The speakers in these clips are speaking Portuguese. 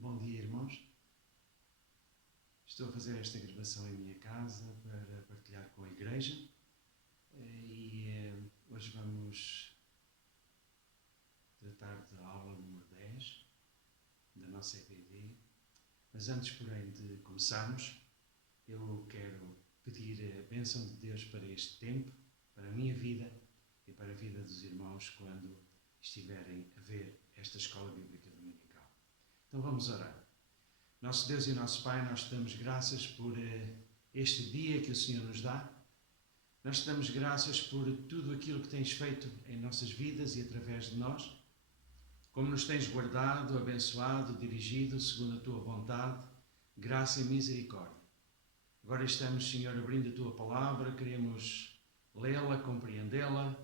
Bom dia, irmãos. Estou a fazer esta gravação em minha casa para partilhar com a igreja e hoje vamos tratar da aula número 10 da nossa EPD. Mas antes, porém, de começarmos, eu quero pedir a bênção de Deus para este tempo, para a minha vida e para a vida dos irmãos quando estiverem a ver esta escola bíblica dominical. Então vamos orar. Nosso Deus e nosso Pai, nós te damos graças por este dia que o Senhor nos dá. Nós te damos graças por tudo aquilo que tens feito em nossas vidas e através de nós. Como nos tens guardado, abençoado, dirigido segundo a tua vontade, graça e misericórdia. Agora estamos, Senhor, abrindo a tua palavra, queremos lê-la, compreendê-la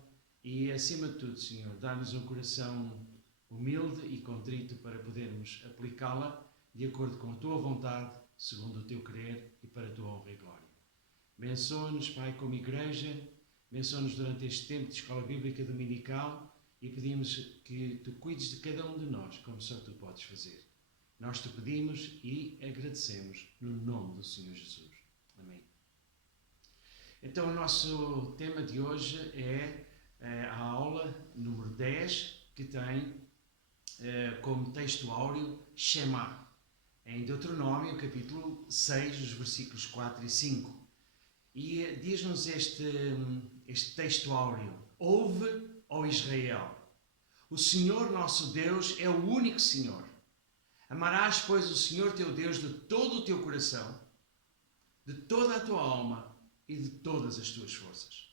e, acima de tudo, Senhor, dá-nos um coração humilde e contrito para podermos aplicá-la de acordo com a tua vontade, segundo o teu querer e para a tua honra e glória. Abençoa-nos, Pai, como igreja, abençoa-nos durante este tempo de escola bíblica dominical e pedimos que tu cuides de cada um de nós, como só tu podes fazer. Nós te pedimos e agradecemos no nome do Senhor Jesus. Amém. Então, o nosso tema de hoje é a aula número 10, que tem como texto áureo Shema, em Deuteronômio, capítulo 6, os versículos 4 e 5. E diz-nos este texto áureo: Ouve, ó Israel, o Senhor nosso Deus é o único Senhor. Amarás, pois, o Senhor teu Deus de todo o teu coração, de toda a tua alma e de todas as tuas forças.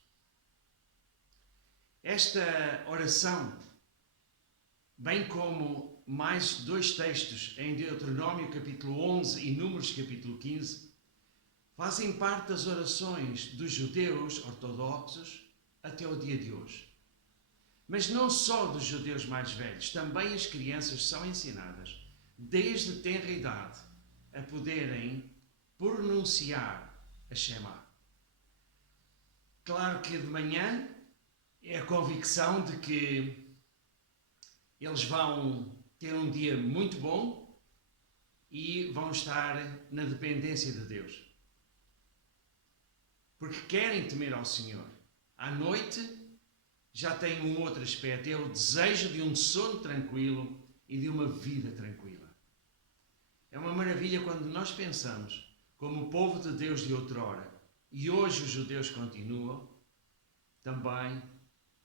Esta oração, bem como mais dois textos em Deuteronômio capítulo 11 e Números capítulo 15, fazem parte das orações dos judeus ortodoxos até o dia de hoje. Mas não só dos judeus mais velhos, também as crianças são ensinadas, desde tenra idade, a poderem pronunciar a Shema. Claro que de manhã é a convicção de que eles vão ter um dia muito bom e vão estar na dependência de Deus. Porque querem temer ao Senhor. À noite já tem um outro aspecto, é o desejo de um sono tranquilo e de uma vida tranquila. É uma maravilha quando nós pensamos, como o povo de Deus de outrora, e hoje os judeus continuam, também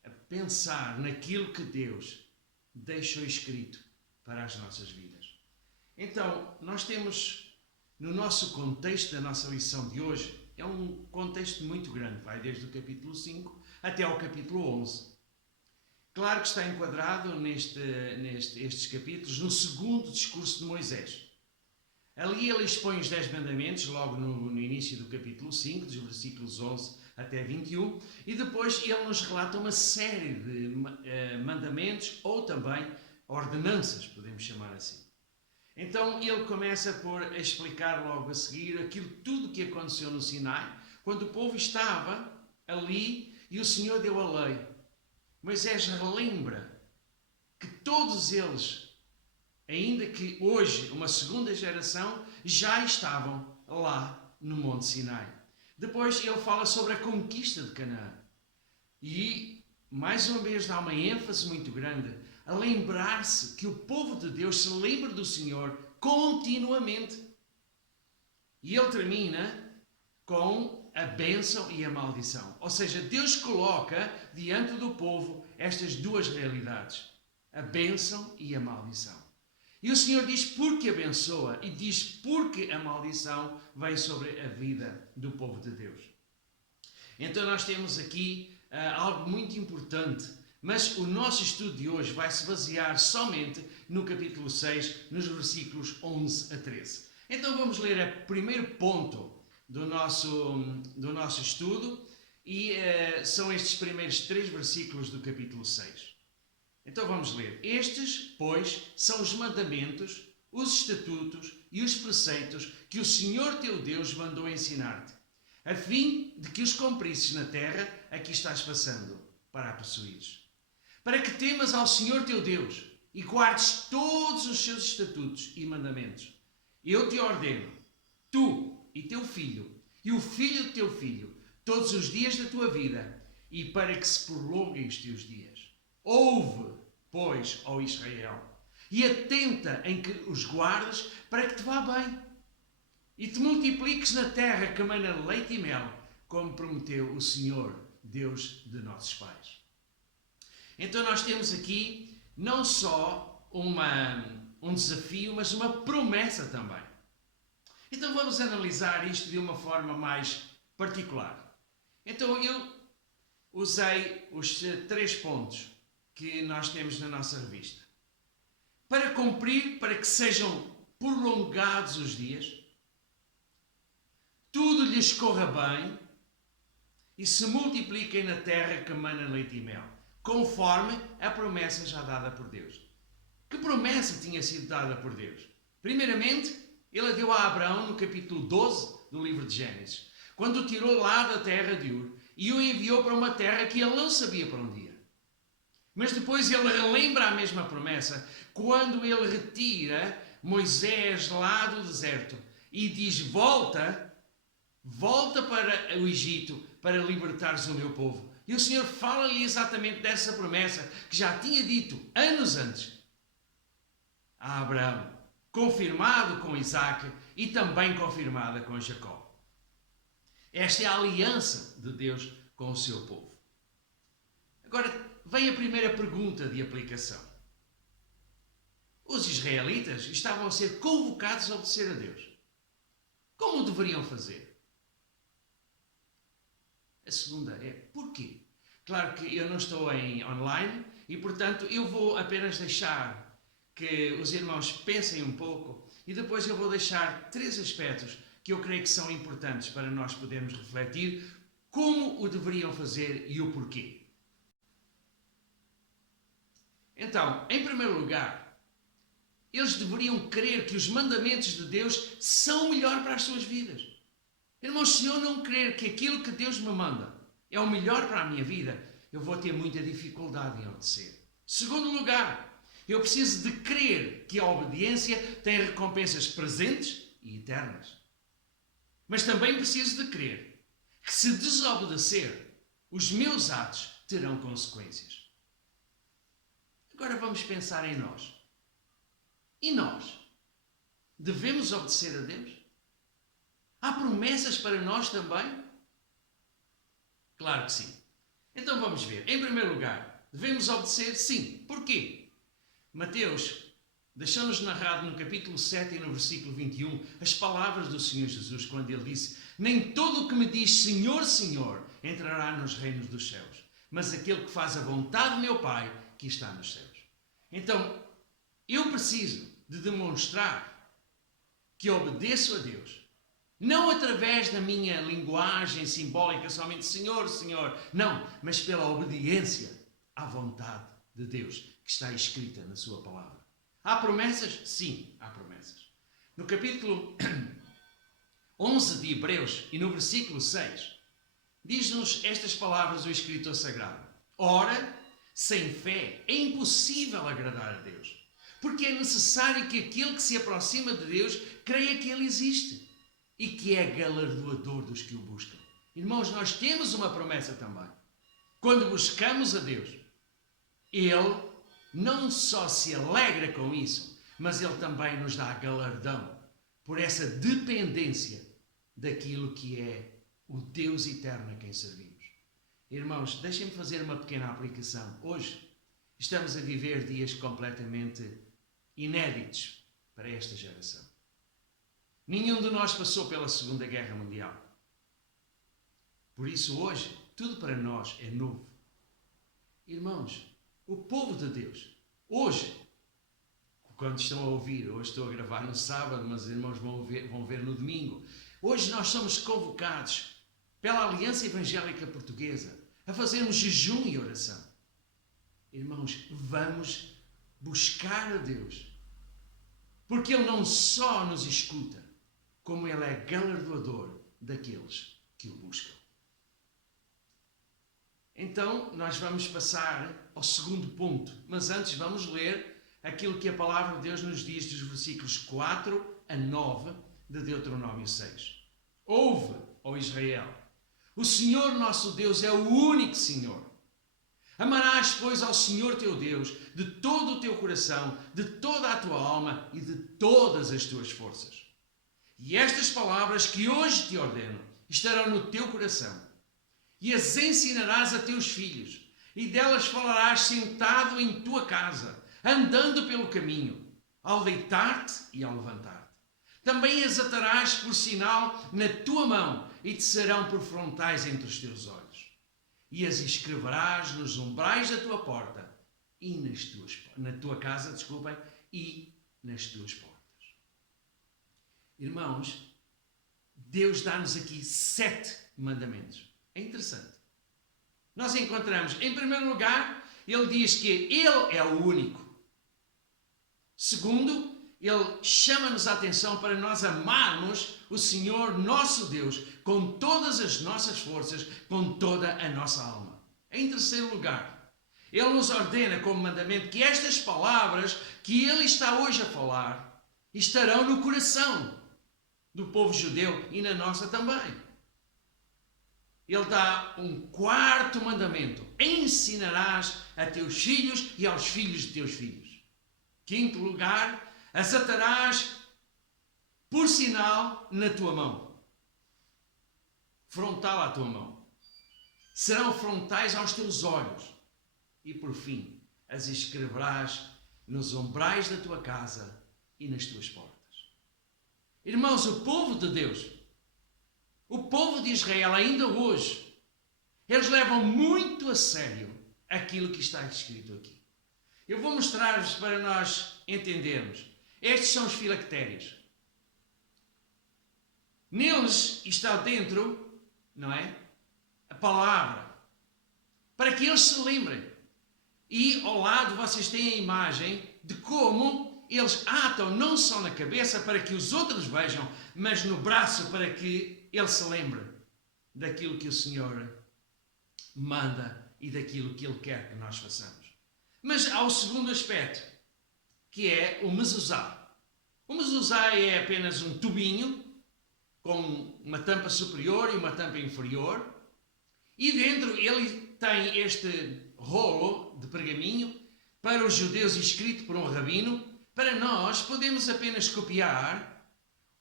a pensar naquilo que Deus deixou escrito para as nossas vidas. Então, nós temos no nosso contexto da nossa lição de hoje, é um contexto muito grande, vai desde o capítulo 5 até ao capítulo 11. Claro que está enquadrado estes capítulos no segundo discurso de Moisés. Ali ele expõe os 10 mandamentos, logo no início do capítulo 5, dos versículos 11 até 21, e depois ele nos relata uma série de mandamentos ou também ordenanças, podemos chamar assim. Então ele começa por explicar logo a seguir aquilo tudo que aconteceu no Sinai, quando o povo estava ali e o Senhor deu a lei. Moisés relembra que todos eles, ainda que hoje uma segunda geração, já estavam lá no Monte Sinai. Depois ele fala sobre a conquista de Canaã. E, mais uma vez, dá uma ênfase muito grande a lembrar-se que o povo de Deus se lembra do Senhor continuamente. E ele termina com a bênção e a maldição. Ou seja, Deus coloca diante do povo estas duas realidades, a bênção e a maldição. E o Senhor diz porque abençoa e diz porque a maldição vem sobre a vida do povo de Deus. Então nós temos aqui algo muito importante, mas o nosso estudo de hoje vai se basear somente no capítulo 6, nos versículos 11 a 13. Então vamos ler o primeiro ponto do nosso estudo e são estes primeiros 3 versículos do capítulo 6. Então vamos ler. Estes, pois, são os mandamentos, os estatutos e os preceitos que o Senhor teu Deus mandou ensinar-te, a fim de que os cumprisses na terra a que estás passando, para a possuires. Para que temas ao Senhor teu Deus, e guardes todos os seus estatutos e mandamentos. Eu te ordeno, tu e teu filho, e o filho de teu filho, todos os dias da tua vida, e para que se prolonguem os teus dias. Ouve, pois, ó Israel, e atenta em que os guardes, para que te vá bem, e te multipliques na terra que mana leite e mel, como prometeu o Senhor, Deus de nossos pais. Então nós temos aqui não só um desafio, mas uma promessa também. Então vamos analisar isto de uma forma mais particular. Então eu usei os 3 pontos que nós temos na nossa revista. Para cumprir, para que sejam prolongados os dias, tudo lhes corra bem e se multipliquem na terra que mana leite e mel, conforme a promessa já dada por Deus. Que promessa tinha sido dada por Deus? Primeiramente, ele a deu a Abraão no capítulo 12 do livro de Gênesis, quando o tirou lá da terra de Ur e o enviou para uma terra que ele não sabia para onde ia. Mas depois ele relembra a mesma promessa quando ele retira Moisés lá do deserto e diz: volta para o Egito para libertares o meu povo. E o Senhor fala-lhe exatamente dessa promessa que já tinha dito anos antes a Abraão, confirmado com Isaac e também confirmada com Jacó. Esta é a aliança de Deus com o seu povo. Agora vem a primeira pergunta de aplicação. Os israelitas estavam a ser convocados a obedecer a Deus. Como deveriam fazer? A segunda é, porquê? Claro que eu não estou em online e, portanto, eu vou apenas deixar que os irmãos pensem um pouco e depois eu vou deixar 3 aspectos que eu creio que são importantes para nós podermos refletir como o deveriam fazer e o porquê. Então, em primeiro lugar, eles deveriam crer que os mandamentos de Deus são o melhor para as suas vidas. Irmãos, se eu não crer que aquilo que Deus me manda é o melhor para a minha vida, eu vou ter muita dificuldade em obedecer. Segundo lugar, eu preciso de crer que a obediência tem recompensas presentes e eternas. Mas também preciso de crer que se desobedecer, os meus atos terão consequências. Agora vamos pensar em nós. E nós? Devemos obedecer a Deus? Há promessas para nós também? Claro que sim. Então vamos ver. Em primeiro lugar, devemos obedecer? Sim. Porquê? Mateus deixou-nos narrado no capítulo 7 e no versículo 21 as palavras do Senhor Jesus quando ele disse: nem todo o que me diz Senhor, Senhor entrará nos reinos dos céus, mas aquele que faz a vontade do meu Pai que está nos céus. Então, eu preciso de demonstrar que obedeço a Deus. Não através da minha linguagem simbólica, somente Senhor, Senhor. Não, mas pela obediência à vontade de Deus que está escrita na sua palavra. Há promessas? Sim, há promessas. No capítulo 11 de Hebreus e no versículo 6, diz-nos estas palavras o Escritor Sagrado. Ora, sem fé é impossível agradar a Deus, porque é necessário que aquele que se aproxima de Deus creia que Ele existe e que é galardoador dos que o buscam. Irmãos, nós temos uma promessa também. Quando buscamos a Deus, Ele não só se alegra com isso, mas Ele também nos dá galardão por essa dependência daquilo que é o Deus eterno a quem servimos. Irmãos, deixem-me fazer uma pequena aplicação. Hoje estamos a viver dias completamente inéditos para esta geração. Nenhum de nós passou pela Segunda Guerra Mundial. Por isso hoje, tudo para nós é novo. Irmãos, o povo de Deus, hoje, quando estão a ouvir, hoje estou a gravar no sábado, mas os irmãos vão ver no domingo. Hoje nós somos convocados pela Aliança Evangélica Portuguesa a fazermos jejum e oração. Irmãos, vamos buscar a Deus, porque Ele não só nos escuta, como Ele é galardoador daqueles que o buscam. Então, nós vamos passar ao segundo ponto, mas antes vamos ler aquilo que a palavra de Deus nos diz dos versículos 4 a 9 de Deuteronômio 6. Ouve, ó Israel, o Senhor nosso Deus é o único Senhor. Amarás, pois, ao Senhor teu Deus de todo o teu coração, de toda a tua alma e de todas as tuas forças. E estas palavras que hoje te ordeno estarão no teu coração, e as ensinarás a teus filhos, e delas falarás sentado em tua casa, andando pelo caminho, ao deitar-te e ao levantar-te. Também as atarás por sinal na tua mão, e te serão por frontais entre os teus olhos. E as escreverás nos umbrais da tua porta e na tua casa, e nas tuas portas. Irmãos, Deus dá-nos aqui 7 mandamentos. É interessante. Nós encontramos, em primeiro lugar, Ele diz que Ele é o único. Segundo, Ele chama-nos a atenção para nós amarmos o Senhor nosso Deus com todas as nossas forças, com toda a nossa alma. Em terceiro lugar, Ele nos ordena como mandamento que estas palavras que Ele está hoje a falar estarão no coração do povo judeu e na nossa também. Ele dá um quarto mandamento: ensinarás a teus filhos e aos filhos de teus filhos. Quinto lugar, as atarás por sinal na tua mão, frontal à tua mão. Serão frontais aos teus olhos. E por fim, as escreverás nos umbrais da tua casa e nas tuas portas. Irmãos, o povo de Deus, o povo de Israel, ainda hoje, eles levam muito a sério aquilo que está escrito aqui. Eu vou mostrar-vos para nós entendermos. Estes são os filactérios. Neles está dentro, não é? A palavra. Para que eles se lembrem. E ao lado vocês têm a imagem de como eles atam não só na cabeça para que os outros vejam, mas no braço para que ele se lembre daquilo que o Senhor manda e daquilo que Ele quer que nós façamos. Mas há o segundo aspecto, que é o mezuzá. O mezuzá é apenas um tubinho com uma tampa superior e uma tampa inferior, e dentro ele tem este rolo de pergaminho para os judeus escrito por um rabino. Para nós podemos apenas copiar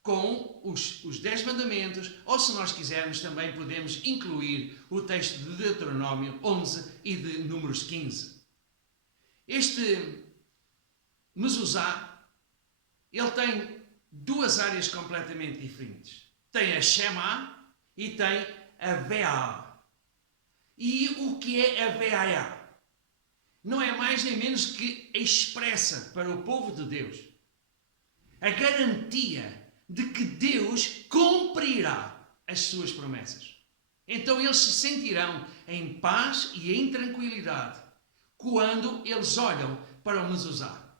com os 10 mandamentos, ou se nós quisermos também podemos incluir o texto de Deuteronômio 11 e de Números 15. Este mezuzá, ele tem 2 áreas completamente diferentes. Tem a Shema e tem a Ve'ah. E o que é a Ve'ah? Não é mais nem menos que expressa para o povo de Deus a garantia de que Deus cumprirá as suas promessas. Então eles se sentirão em paz e em tranquilidade quando eles olham para o mezuzá.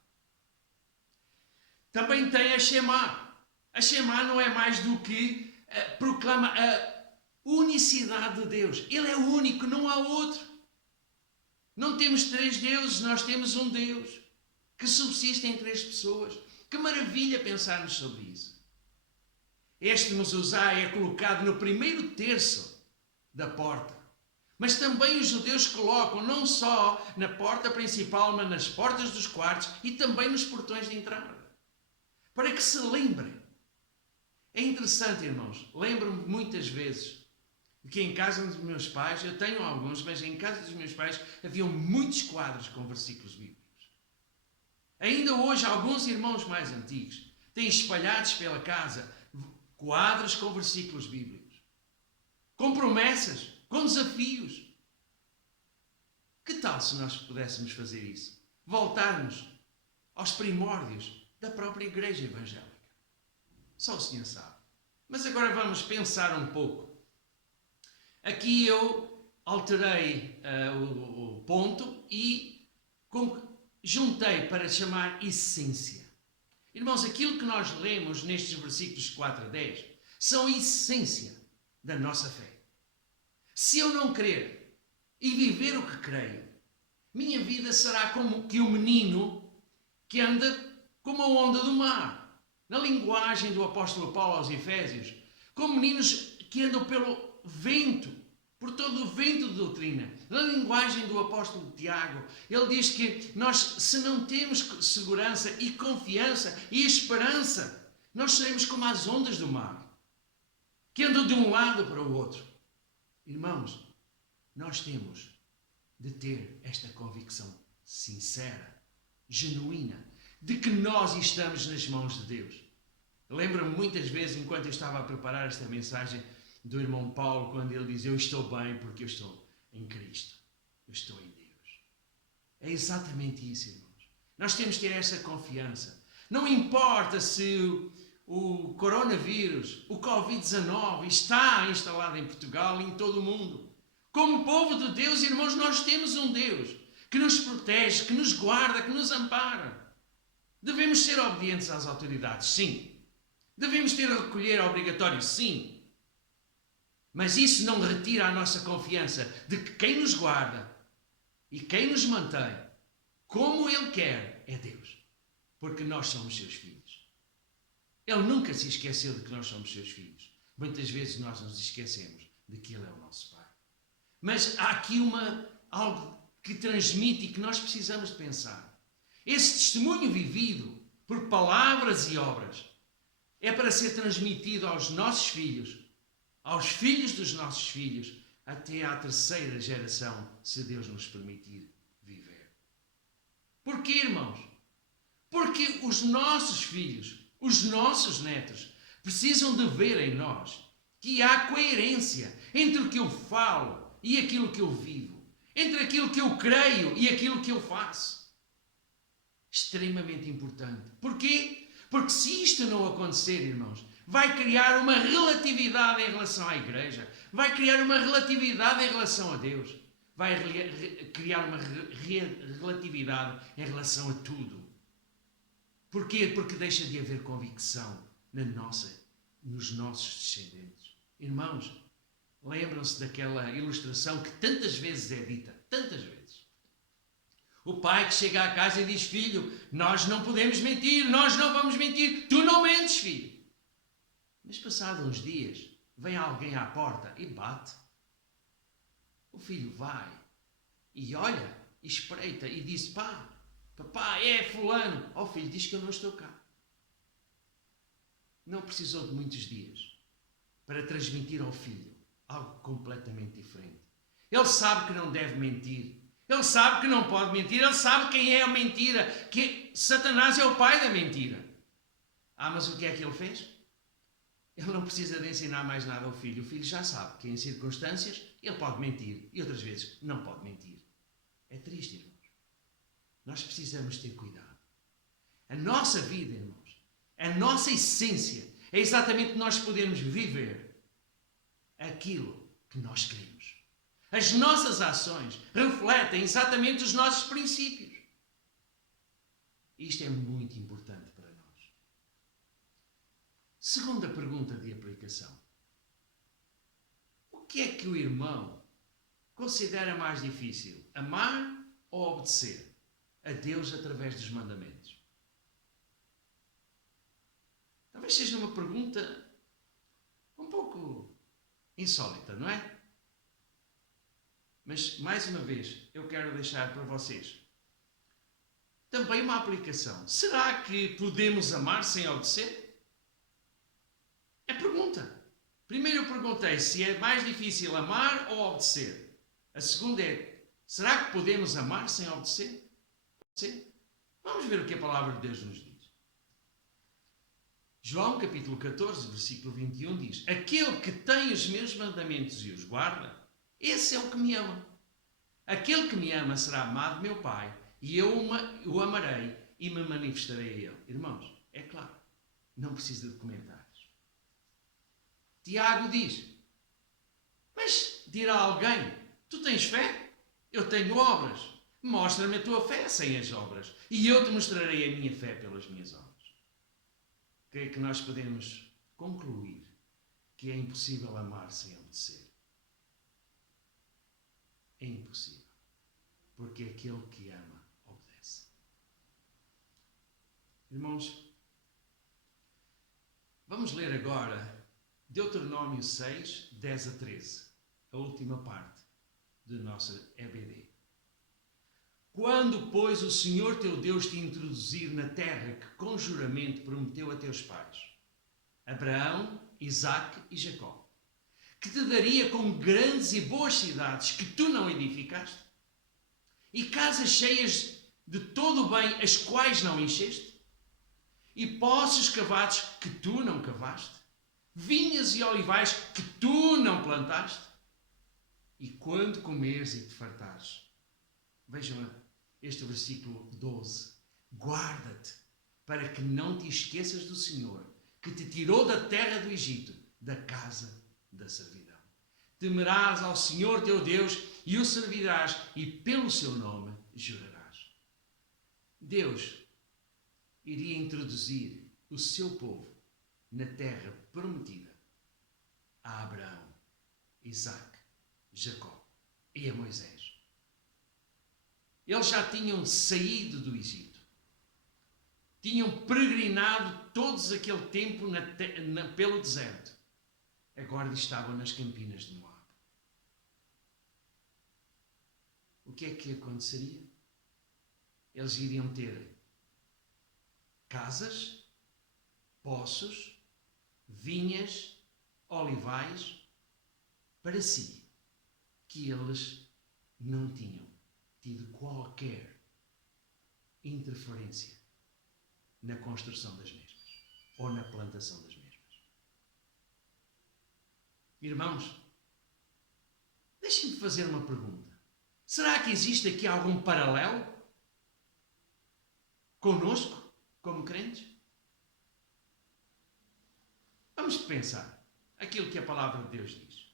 Também tem a Shema. A Shema não é mais do que proclama a unicidade de Deus. Ele é o único, não há outro. Não temos 3 deuses, nós temos um Deus que subsiste em 3 pessoas. Que maravilha pensarmos sobre isso. Este mezuzá é colocado no primeiro terço da porta. Mas também os judeus colocam não só na porta principal, mas nas portas dos quartos e também nos portões de entrada. Para que se lembrem. É interessante, irmãos. Lembro-me muitas vezes que em casa dos meus pais, eu tenho alguns, mas em casa dos meus pais haviam muitos quadros com versículos bíblicos. Ainda hoje, alguns irmãos mais antigos têm espalhados pela casa quadros com versículos bíblicos, com promessas, com desafios. Que tal se nós pudéssemos fazer isso? Voltarmos aos primórdios da própria igreja evangélica. Só o Senhor sabe. Mas agora vamos pensar um pouco. Aqui eu alterei o ponto e juntei para chamar essência. Irmãos, aquilo que nós lemos nestes versículos 4 a 10 são a essência da nossa fé. Se eu não crer e viver o que creio, minha vida será como que o menino que anda como a onda do mar. Na linguagem do apóstolo Paulo aos Efésios, como meninos que andam pelo vento, por todo o vento de doutrina. Na linguagem do apóstolo Tiago, ele diz que nós, se não temos segurança e confiança e esperança, nós seremos como as ondas do mar, que andam de um lado para o outro. Irmãos, nós temos de ter esta convicção sincera, genuína, de que nós estamos nas mãos de Deus. Lembro-me muitas vezes, enquanto eu estava a preparar esta mensagem, do irmão Paulo, quando ele diz: eu estou bem porque eu estou em Cristo, eu estou em Deus. É exatamente isso, irmãos. Nós temos que ter essa confiança. Não importa se o coronavírus, o Covid-19 está instalado em Portugal e em todo o mundo. Como povo de Deus, irmãos, nós temos um Deus que nos protege, que nos guarda, que nos ampara. Devemos ser obedientes às autoridades, sim. Devemos ter o recolher obrigatório, sim. Mas isso não retira a nossa confiança de que quem nos guarda e quem nos mantém, como Ele quer, é Deus. Porque nós somos seus filhos. Ele nunca se esqueceu de que nós somos seus filhos. Muitas vezes nós nos esquecemos de que Ele é o nosso Pai. Mas há aqui algo que transmite e que nós precisamos de pensar. Esse testemunho vivido por palavras e obras é para ser transmitido aos nossos filhos, aos filhos dos nossos filhos, até à terceira geração, se Deus nos permitir viver. Porquê, irmãos? Porque os nossos filhos, os nossos netos, precisam de ver em nós que há coerência entre o que eu falo e aquilo que eu vivo, entre aquilo que eu creio e aquilo que eu faço. Extremamente importante. Porquê? Porque se isto não acontecer, irmãos, vai criar uma relatividade em relação à igreja, vai criar uma relatividade em relação a Deus, vai criar uma relatividade em relação a tudo. Porquê? Porque deixa de haver convicção nos nossos descendentes. Irmãos, lembram-se daquela ilustração que tantas vezes é dita, tantas vezes. O pai que chega à casa e diz: filho, nós não podemos mentir, nós não vamos mentir, tu não mentes, filho. Mas passados uns dias, vem alguém à porta e bate. O filho vai e olha, e espreita e diz: papá, é fulano. O filho diz que eu não estou cá. Não precisou de muitos dias para transmitir ao filho algo completamente diferente. Ele sabe que não deve mentir. Ele sabe que não pode mentir. Ele sabe quem é a mentira. Que Satanás é o pai da mentira. Mas o que é que ele fez? Ele não precisa de ensinar mais nada ao filho. O filho já sabe que em circunstâncias ele pode mentir e outras vezes não pode mentir. É triste, irmãos. Nós precisamos ter cuidado. A nossa vida, irmãos, a nossa essência é exatamente nós podermos viver aquilo que nós queremos. As nossas ações refletem exatamente os nossos princípios. Isto é muito importante para nós. Segunda pergunta de aplicação. O que é que o irmão considera mais difícil? Amar ou obedecer a Deus através dos mandamentos? Talvez seja uma pergunta um pouco insólita, não é? Mas, mais uma vez, eu quero deixar para vocês também uma aplicação. Será que podemos amar sem obedecer? É pergunta. Primeiro eu perguntei se é mais difícil amar ou obedecer. A segunda é: será que podemos amar sem obedecer? Sim. Vamos ver o que a palavra de Deus nos diz. João capítulo 14, versículo 21 diz: aquele que tem os meus mandamentos e os guarda, esse é o que me ama. Aquele que me ama será amado de meu Pai, e eu o amarei e me manifestarei a ele. Irmãos, é claro, não precisa de comentários. Tiago diz: mas dirá alguém: tu tens fé? Eu tenho obras. Mostra-me a tua fé sem as obras, e eu te mostrarei a minha fé pelas minhas obras. O que é que nós podemos concluir? Que é impossível amar sem obedecer. É impossível. Porque aquele que ama, obedece. Irmãos, vamos ler agora Deuteronômio 6, 10 a 13, a última parte da nossa EBD. Quando, pois, o Senhor teu Deus te introduzir na terra que com juramento prometeu a teus pais, Abraão, Isaque e Jacó, que te daria com grandes e boas cidades que tu não edificaste, e casas cheias de todo o bem as quais não encheste, e poços cavados que tu não cavaste, vinhas e olivais que tu não plantaste, e quando comeres e te fartares, vejam este versículo 12, guarda-te para que não te esqueças do Senhor, que te tirou da terra do Egito, da casa da servidão. Temerás ao Senhor teu Deus e o servirás, e pelo seu nome jurarás. Deus iria introduzir o seu povo na terra prometida a Abraão, Isaque, Jacó e a Moisés. Eles já tinham saído do Egito. Tinham peregrinado todos aquele tempo pelo deserto. Agora estavam nas campinas de Moab. O que é que aconteceria? Eles iriam ter casas, poços, vinhas, olivais para si, que eles não tinham tido qualquer interferência na construção das mesmas ou na plantação das mesmas. Irmãos, deixem-me fazer uma pergunta. Será que existe aqui algum paralelo conosco, como crentes? Vamos pensar aquilo que a palavra de Deus diz.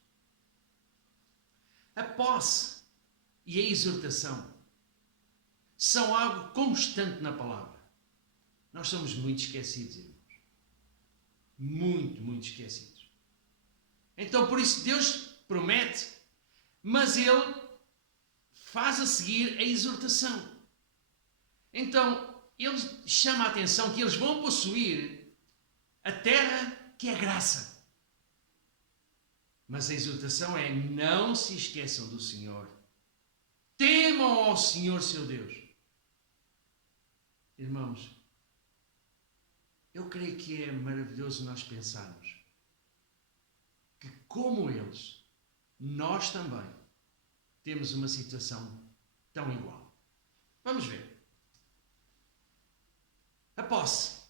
A posse e a exortação são algo constante na palavra. Nós somos muito esquecidos, irmãos. Muito esquecidos. Então, por isso, Deus promete, mas Ele faz a seguir a exortação. Então, Ele chama a atenção que eles vão possuir a terra que é graça. Mas a exortação é: não se esqueçam do Senhor. Temam ao Senhor seu Deus. Irmãos, eu creio que é maravilhoso nós pensarmos que, como eles, nós também temos uma situação tão igual. Vamos ver. A posse.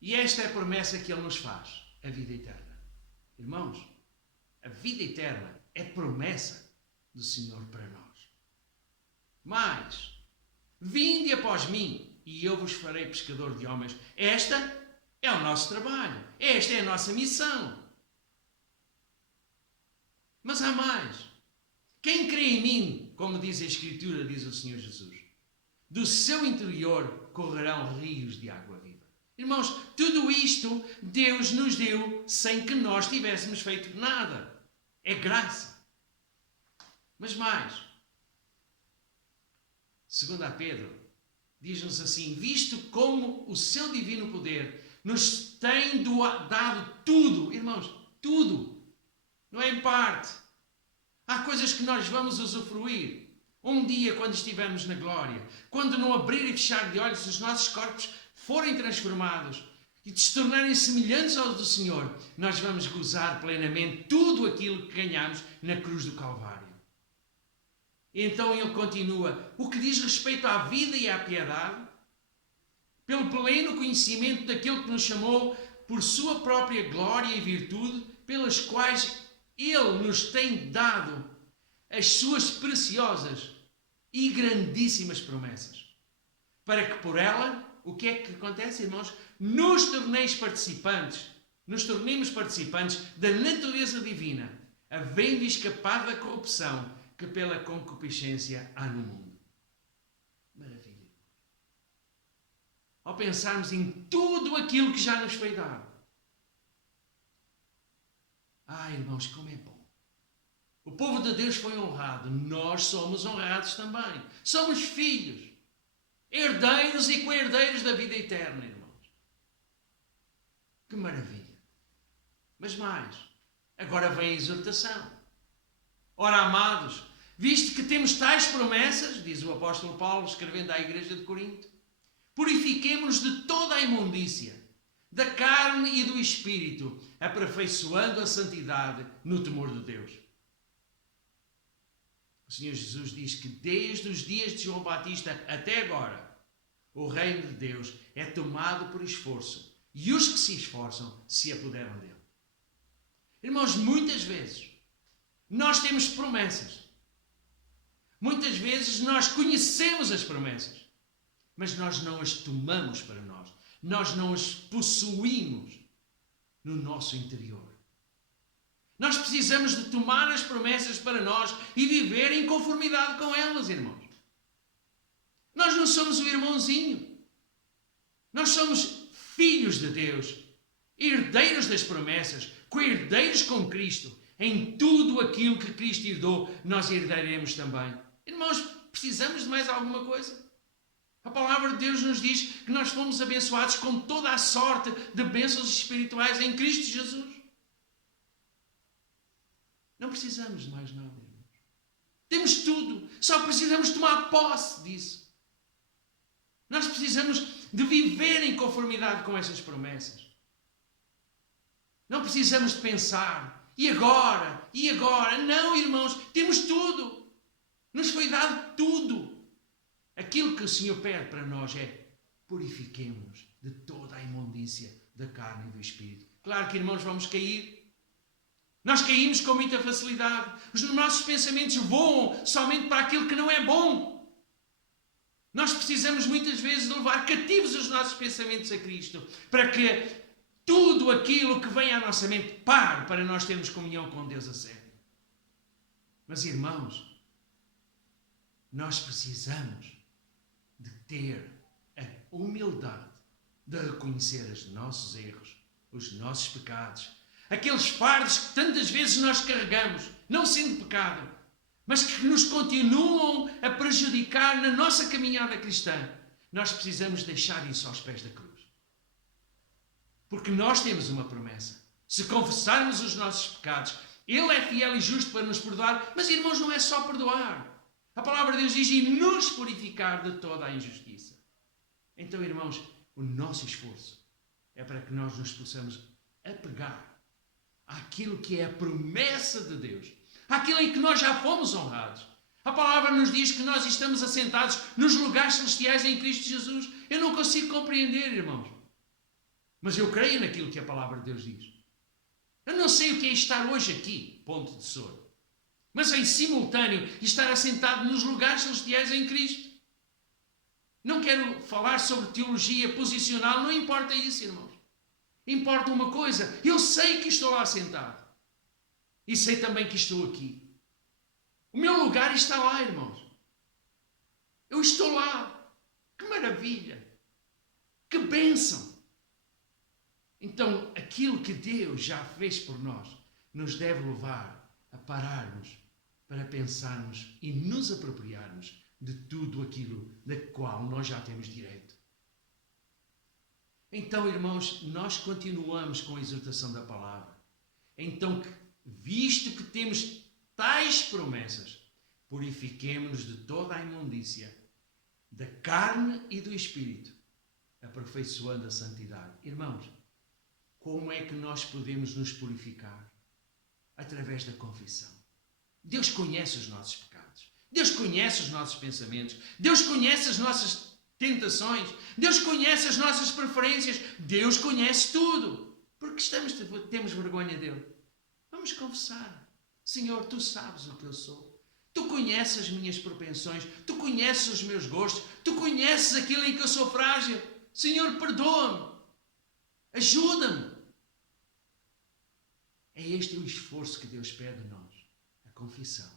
E esta é a promessa que Ele nos faz: a vida eterna. Irmãos, a vida eterna é promessa do Senhor para nós. Mas, vinde após mim, e eu vos farei pescador de homens. Esta é o nosso trabalho. Esta é a nossa missão. Mas há mais. Quem crê em mim, como diz a Escritura, diz o Senhor Jesus, do seu interior correrão rios de água viva. Irmãos, tudo isto Deus nos deu sem que nós tivéssemos feito nada. É graça. Mas mais. 2 Pedro diz-nos assim: visto como o seu divino poder nos tem dado tudo, irmãos, tudo, não é em parte. Há coisas que nós vamos usufruir um dia quando estivermos na glória, quando no abrir e fechar de olhos os nossos corpos forem transformados e se tornarem semelhantes aos do Senhor, nós vamos gozar plenamente tudo aquilo que ganhamos na cruz do Calvário. Então ele continua: o que diz respeito à vida e à piedade, pelo pleno conhecimento daquele que nos chamou por sua própria glória e virtude, pelas quais ele nos tem dado as suas preciosas e grandíssimas promessas, para que por ela, o que é que acontece, irmãos? Nos tornemos participantes da natureza divina, havendo escapado da corrupção que pela concupiscência há no mundo. Maravilha. Ao pensarmos em tudo aquilo que já nos foi dado. Irmãos, como é bom. O povo de Deus foi honrado. Nós somos honrados também. Somos filhos. Herdeiros e co-herdeiros da vida eterna, irmãos. Que maravilha. Mas mais, agora vem a exortação. Ora, amados, visto que temos tais promessas, diz o apóstolo Paulo, escrevendo à igreja de Corinto, purifiquemo-nos de toda a imundícia, da carne e do espírito, aperfeiçoando a santidade no temor de Deus. O Senhor Jesus diz que desde os dias de João Batista até agora, o reino de Deus é tomado por esforço e os que se esforçam se apoderam dele. Irmãos, muitas vezes nós temos promessas. Muitas vezes nós conhecemos as promessas, mas nós não as tomamos para nós. Nós não as possuímos no nosso interior. Nós precisamos de tomar as promessas para nós e viver em conformidade com elas, irmãos. Nós não somos o irmãozinho. Nós somos filhos de Deus, herdeiros das promessas, co-herdeiros com Cristo. Em tudo aquilo que Cristo herdou, nós herdaremos também. Irmãos, precisamos de mais alguma coisa? A palavra de Deus nos diz que nós fomos abençoados com toda a sorte de bênçãos espirituais em Cristo Jesus. Não precisamos de mais nada, irmãos. Temos tudo, só precisamos tomar posse disso. Nós precisamos de viver em conformidade com essas promessas. Não precisamos de pensar, e agora? E agora? Não, irmãos, temos tudo. Nos foi dado tudo. Aquilo que o Senhor pede para nós é purifiquemo-nos de toda a imundícia da carne e do espírito. Claro que, irmãos, vamos cair. Nós caímos com muita facilidade. Os nossos pensamentos voam somente para aquilo que não é bom. Nós precisamos muitas vezes de levar cativos os nossos pensamentos a Cristo, para que tudo aquilo que vem à nossa mente pare para nós termos comunhão com Deus a sério. Mas, irmãos, nós precisamos de ter a humildade de reconhecer os nossos erros, os nossos pecados, aqueles fardos que tantas vezes nós carregamos, não sendo pecado, mas que nos continuam a prejudicar na nossa caminhada cristã. Nós precisamos deixar isso aos pés da cruz. Porque nós temos uma promessa. Se confessarmos os nossos pecados, Ele é fiel e justo para nos perdoar. Mas, irmãos, não é só perdoar. A palavra de Deus diz: e nos purificar de toda a injustiça. Então, irmãos, o nosso esforço é para que nós nos possamos apegar àquilo que é a promessa de Deus, àquilo em que nós já fomos honrados. A palavra nos diz que nós estamos assentados nos lugares celestiais em Cristo Jesus. Eu não consigo compreender, irmãos, mas eu creio naquilo que a palavra de Deus diz. Eu não sei o que é estar hoje aqui, ponto de soro, mas em simultâneo estar assentado nos lugares celestiais em Cristo. Não quero falar sobre teologia posicional, não importa isso, irmãos. Importa uma coisa: eu sei que estou lá sentado e sei também que estou aqui. O meu lugar está lá, irmãos. Eu estou lá. Que maravilha! Que bênção! Então, aquilo que Deus já fez por nós nos deve levar a pararmos para pensarmos e nos apropriarmos de tudo aquilo da qual nós já temos direito. Então, irmãos, nós continuamos com a exortação da palavra. Então, visto que temos tais promessas, purifiquemo-nos de toda a imundícia da carne e do espírito, aperfeiçoando a santidade. Irmãos, como é que nós podemos nos purificar? Através da confissão. Deus conhece os nossos pecados. Deus conhece os nossos pensamentos. Deus conhece as nossas tentações. Deus conhece as nossas preferências. Deus conhece tudo. Porque temos vergonha dele. Vamos confessar. Senhor, tu sabes o que eu sou. Tu conheces as minhas propensões. Tu conheces os meus gostos. Tu conheces aquilo em que eu sou frágil. Senhor, perdoa-me. Ajuda-me. É este o esforço que Deus pede de nós. A confissão.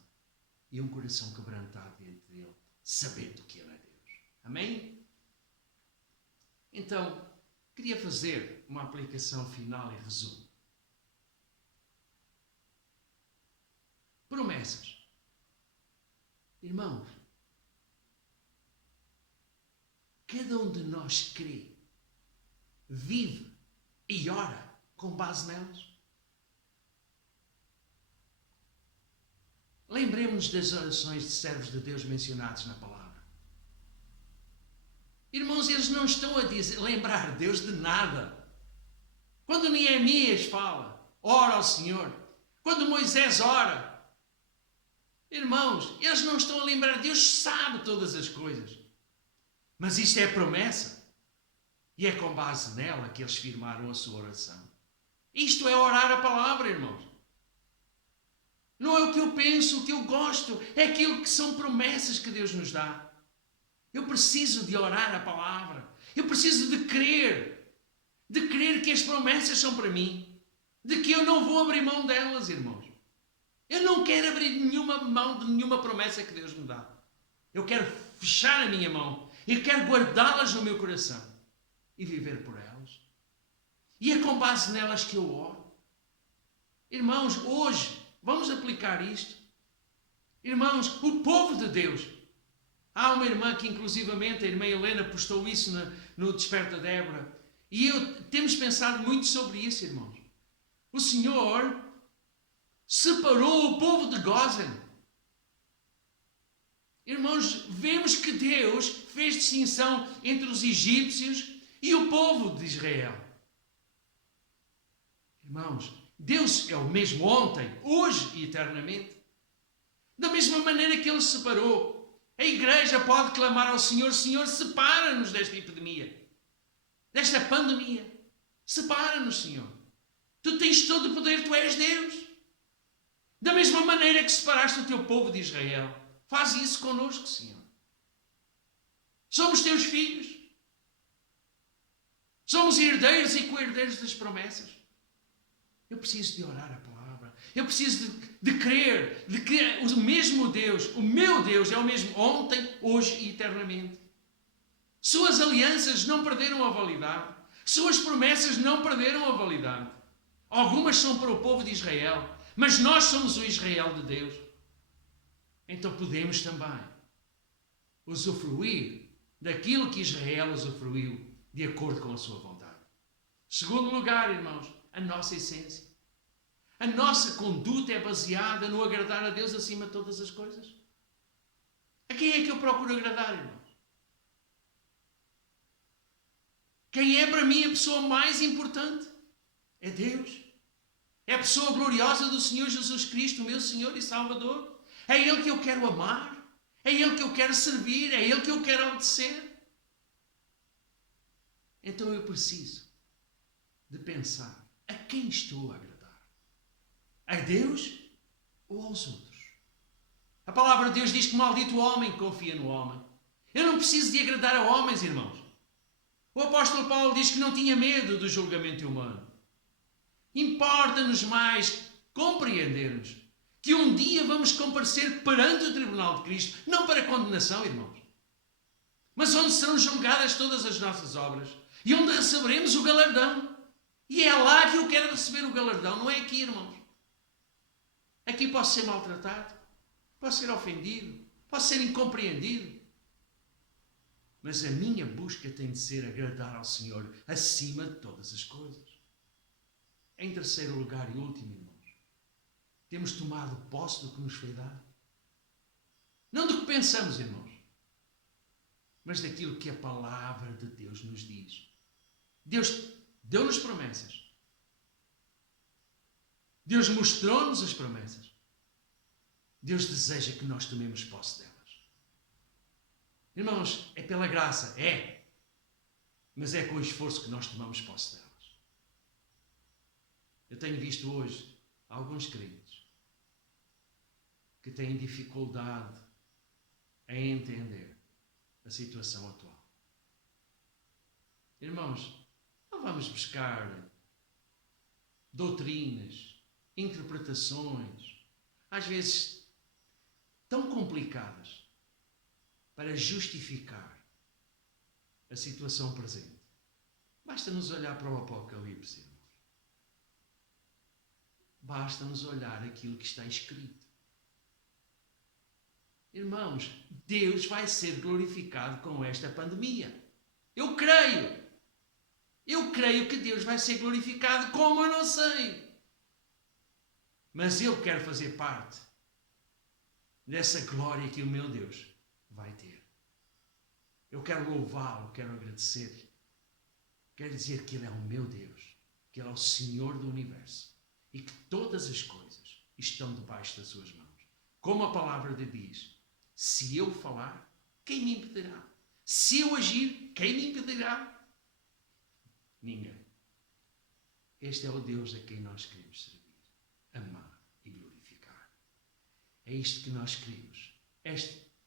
E um coração quebrantado diante dele. Sabendo que ele é Deus. Amém? Então, queria fazer uma aplicação final e resumo. Promessas. Irmãos, cada um de nós crê, vive e ora com base nelas? Lembremos-nos das orações de servos de Deus mencionados na palavra. Irmãos, eles não estão a lembrar Deus de nada. Quando Neemias fala, ora ao Senhor. Quando Moisés ora. Irmãos, eles não estão a lembrar. Deus sabe todas as coisas. Mas isto é promessa. E é com base nela que eles firmaram a sua oração. Isto é orar a palavra, irmãos. Não é o que eu penso, o que eu gosto. É aquilo que são promessas que Deus nos dá. Eu preciso de orar a palavra. Eu preciso de crer. De crer que as promessas são para mim. De que eu não vou abrir mão delas, irmãos. Eu não quero abrir nenhuma mão de nenhuma promessa que Deus me dá. Eu quero fechar a minha mão. Eu quero guardá-las no meu coração. E viver por elas. E é com base nelas que eu oro. Irmãos, hoje, vamos aplicar isto. Irmãos, o povo de Deus. Há uma irmã que, inclusivamente, a irmã Helena postou isso no Desperta Débora. E temos pensado muito sobre isso, irmãos. O Senhor separou o povo de Gósen. Irmãos, vemos que Deus fez distinção entre os egípcios e o povo de Israel. Irmãos, Deus é o mesmo ontem, hoje e eternamente. Da mesma maneira que Ele separou, a igreja pode clamar ao Senhor: Senhor, separa-nos desta epidemia, desta pandemia. Separa-nos, Senhor. Tu tens todo o poder, Tu és Deus. Da mesma maneira que separaste o Teu povo de Israel, faz isso connosco, Senhor. Somos Teus filhos. Somos herdeiros e co-herdeiros das promessas. Eu preciso de orar a palavra. Eu preciso de crer de que o mesmo Deus, o meu Deus, é o mesmo ontem, hoje e eternamente. Suas alianças não perderam a validade. Suas promessas não perderam a validade. Algumas são para o povo de Israel, mas nós somos o Israel de Deus. Então podemos também usufruir daquilo que Israel usufruiu de acordo com a sua vontade. Segundo lugar, irmãos, a nossa essência. A nossa conduta é baseada no agradar a Deus acima de todas as coisas. A quem é que eu procuro agradar, irmãos? Quem é para mim a pessoa mais importante? É Deus. É a pessoa gloriosa do Senhor Jesus Cristo, meu Senhor e Salvador. É Ele que eu quero amar. É Ele que eu quero servir. É Ele que eu quero obedecer. Então eu preciso de pensar: a quem estou a agradar? A Deus ou aos outros? A palavra de Deus diz que maldito o homem que confia no homem. Eu não preciso de agradar a homens, irmãos. O apóstolo Paulo diz que não tinha medo do julgamento humano. Importa-nos mais compreendermos que um dia vamos comparecer perante o tribunal de Cristo, não para condenação, irmãos, mas onde serão julgadas todas as nossas obras e onde receberemos o galardão. E é lá que eu quero receber o galardão, não é aqui, irmãos. Aqui posso ser maltratado, posso ser ofendido, posso ser incompreendido. Mas a minha busca tem de ser agradar ao Senhor acima de todas as coisas. Em terceiro lugar e último, irmãos, temos tomado posse do que nos foi dado. Não do que pensamos, irmãos, mas daquilo que a palavra de Deus nos diz. Deus deu-nos promessas. Deus mostrou-nos as promessas. Deus deseja que nós tomemos posse delas. Irmãos, é pela graça, mas é com esforço que nós tomamos posse delas. Eu tenho visto hoje alguns crentes que têm dificuldade em entender a situação atual. Irmãos, não vamos buscar doutrinas, interpretações, às vezes tão complicadas, para justificar a situação presente. Basta-nos olhar para o Apocalipse, irmãos. Basta-nos olhar aquilo que está escrito. Irmãos, Deus vai ser glorificado com esta pandemia. Eu creio. Eu creio que Deus vai ser glorificado, como eu não sei. Mas eu quero fazer parte dessa glória que o meu Deus vai ter. Eu quero louvá-lo, quero agradecer-lhe. Quero dizer que Ele é o meu Deus, que Ele é o Senhor do Universo e que todas as coisas estão debaixo das suas mãos. Como a palavra de diz, se eu falar, quem me impedirá? Se eu agir, quem me impedirá? Ninguém. Este é o Deus a quem nós queremos servir, amar e glorificar. É isto que nós queremos.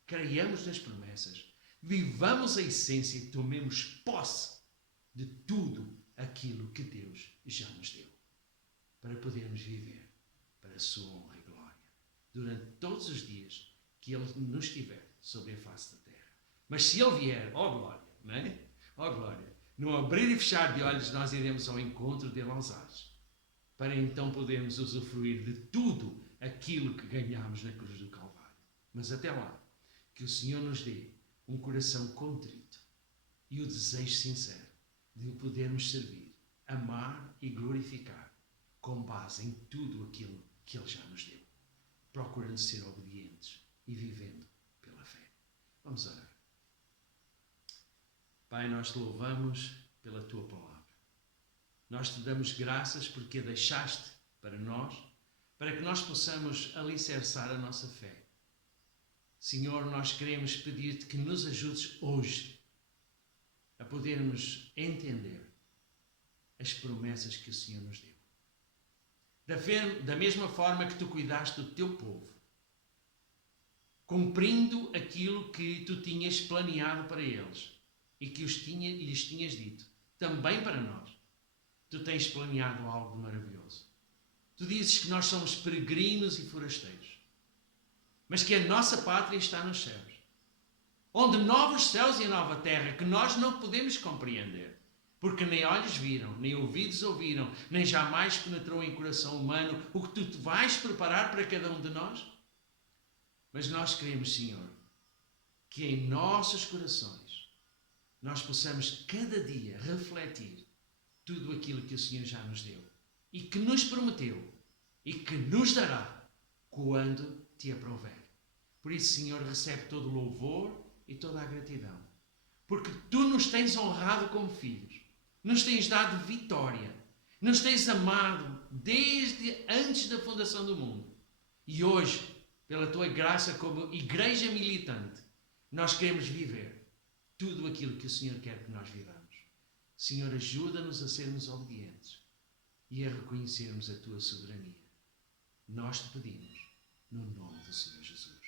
Creiamos nas promessas, vivamos a essência e tomemos posse de tudo aquilo que Deus já nos deu, para podermos viver para a sua honra e glória, durante todos os dias que Ele nos tiver sobre a face da terra. Mas se Ele vier, ó glória, não é? Ó glória, no abrir e fechar de olhos nós iremos ao encontro dele aos ares, para então podermos usufruir de tudo aquilo que ganhamos na cruz do Calvário. Mas até lá, que o Senhor nos dê um coração contrito e o desejo sincero de o podermos servir, amar e glorificar com base em tudo aquilo que Ele já nos deu, procurando ser obedientes e vivendo pela fé. Vamos orar. Pai, nós te louvamos pela Tua palavra. Nós te damos graças porque a deixaste para nós, para que nós possamos alicerçar a nossa fé. Senhor, nós queremos pedir-te que nos ajudes hoje a podermos entender as promessas que o Senhor nos deu. Da mesma forma que tu cuidaste do teu povo, cumprindo aquilo que tu tinhas planeado para eles e que lhes tinhas dito, também para nós. Tu tens planeado algo maravilhoso. Tu dizes que nós somos peregrinos e forasteiros, mas que a nossa pátria está nos céus, onde novos céus e nova terra que nós não podemos compreender, porque nem olhos viram, nem ouvidos ouviram, nem jamais penetrou em coração humano o que tu te vais preparar para cada um de nós. Mas nós queremos, Senhor, que em nossos corações nós possamos cada dia refletir tudo aquilo que o Senhor já nos deu e que nos prometeu e que nos dará quando te aprouver. Por isso, Senhor, recebe todo o louvor e toda a gratidão, porque tu nos tens honrado como filhos, nos tens dado vitória, nos tens amado desde antes da fundação do mundo. E hoje, pela tua graça como igreja militante, nós queremos viver tudo aquilo que o Senhor quer que nós vivamos. Senhor, ajuda-nos a sermos obedientes e a reconhecermos a tua soberania. Nós te pedimos, no nome do Senhor Jesus.